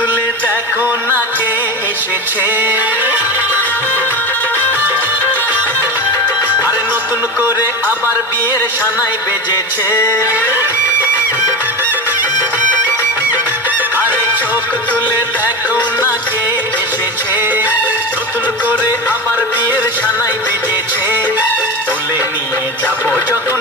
তুলে দেখো না কে এসেছে, আরে নতুন করে আবার বিয়ের সানাই বেজেছে। আরে চোখ তুলে দেখো না কে এসেছে, নতুন করে আবার বিয়ের সানাই বেজেছে। তুলে নিয়ে যাবো যখন